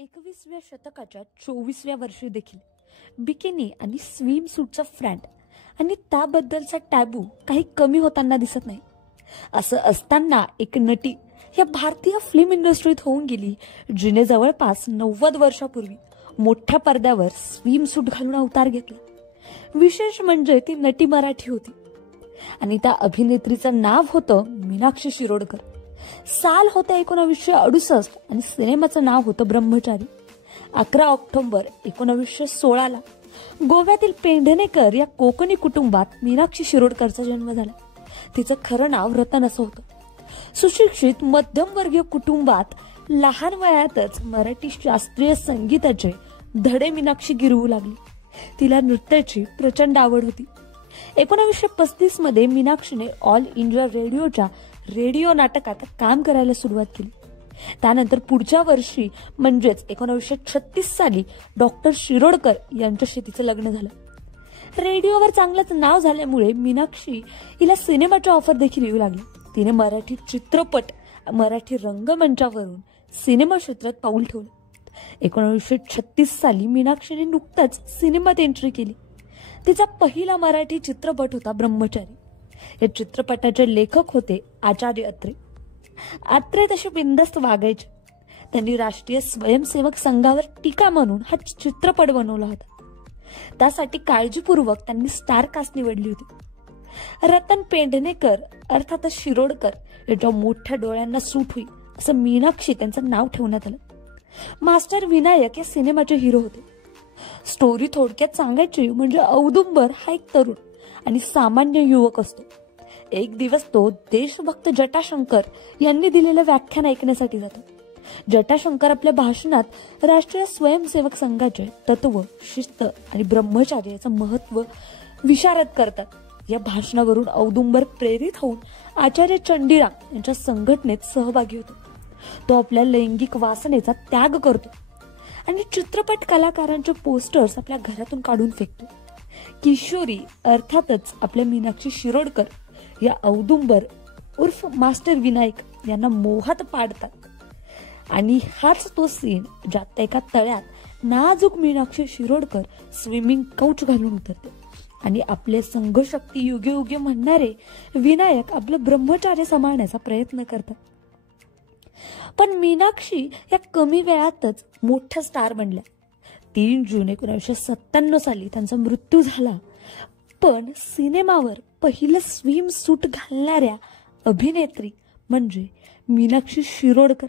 21व्या शतकाच्या 24व्या वर्षी देखील बिकिनी आणि स्विम सूटचा फ्रँड आणि त्याबद्दलचा टॅबू काही कमी होताना दिसत नाही. असं असताना एक नटी या भारतीय फिल्म इंडस्ट्रीत होऊन गेली, जिने जवळपास 90 वर्षापूर्वी मोठ्या पडद्यावर स्विम सूट घालून अवतार घेतला. विशेष म्हणजे ती नटी मराठी होती आणि त्या अभिनेत्रीचं नाव होतं मीनाक्षी शिरोडकर. साल होतं 1968 आणि सिनेमाचं नाव होतं ब्रह्मचारी. 11 ऑक्टोबर 1916 गोव्यातील पेंढनेकर या कोकणी कुटुंबात मीनाक्षी शिरोडकरचा जन्म झाला. तिचं खरं नाव रतन असं होतं. सुशिक्षित मध्यमवर्गीय कुटुंबात लहान वयातच मराठी शास्त्रीय संगीताचे धडे मीनाक्षी गिरवू लागली. तिला नृत्याची प्रचंड आवड होती. 1935 मध्ये मीनाक्षीने ऑल इंडिया रेडिओच्या रेडिओ नाटकात काम करायला सुरुवात केली. त्यानंतर पुढच्या वर्षी म्हणजेच 1936 साली डॉक्टर शिरोडकर यांच्याशी तिचं लग्न झालं. रेडिओवर चांगलंच नाव झाल्यामुळे मीनाक्षी हिला सिनेमाची ऑफर देखील येऊ लागली. तिने मराठी चित्रपट, मराठी रंगमंचावरून सिनेमा क्षेत्रात पाऊल ठेवलं. 1936 साली मीनाक्षीने नुकताच सिनेमात एंट्री केली. तिचा पहिला मराठी चित्रपट होता ब्रह्मचारी. या चित्रपटाचे लेखक होते आचार्य अत्रे. अत्रे तसे बिनधास्त वागायचे. त्यांनी राष्ट्रीय स्वयंसेवक संघावर टीका म्हणून हा चित्रपट बनवला होता. त्यासाठी काळजीपूर्वक त्यांनी स्टार कास्ट निवडली होती. रतन पेंढनेकर अर्थातच शिरोडकर याच्या मोठ्या डोळ्यांना सूट होईल असं मीनाक्षी त्यांचं नाव ठेवण्यात आलं. मास्टर विनायक या सिनेमाचे हिरो होते. स्टोरी थोडक्यात सांगायची म्हणजे औदुंबर हा एक तरुण आणि सामान्य युवक असतो. एक दिवस तो देशभक्त जटाशंकर यांनी दिलेलं व्याख्यान ऐकण्यासाठी जातो. जटाशंकर आपल्या भाषणात राष्ट्रीय स्वयंसेवक संघाचे तत्व, शिस्त आणि ब्रह्मचार्य याचं महत्व विशारद करतात. या भाषणावरून औदुंबर प्रेरित होऊन आचार्य चंडीराम यांच्या संघटनेत सहभागी होतो. तो आपल्या लैंगिक वासनेचा त्याग करतो आणि चित्रपट कलाकारांचे पोस्टर्स आपल्या घरातून काढून फेकतो. किशोरी अर्थातच आपल्या मीनाक्षी शिरोडकर या औदुंबर उर्फ मास्टर विनायक यांना मोहात पाडतात. आणि हाच तो सीन ज्यात एका तळ्यात नाजूक मीनाक्षी शिरोडकर स्विमिंग काउच घालून उतरते आणि आपले संघशक्ती युगे युगे म्हणणारे विनायक आपलं ब्रह्मचार्य सांभाळण्याचा प्रयत्न करतात. पण मीनाक्षी या कमी वेळातच मोठ्या स्टार बनल्या. 3 जून 1997 साली त्यांचा मृत्यू झाला. पण सिनेमावर पहिलं स्विम सूट घालणाऱ्या अभिनेत्री म्हणजे मीनाक्षी शिरोडकर.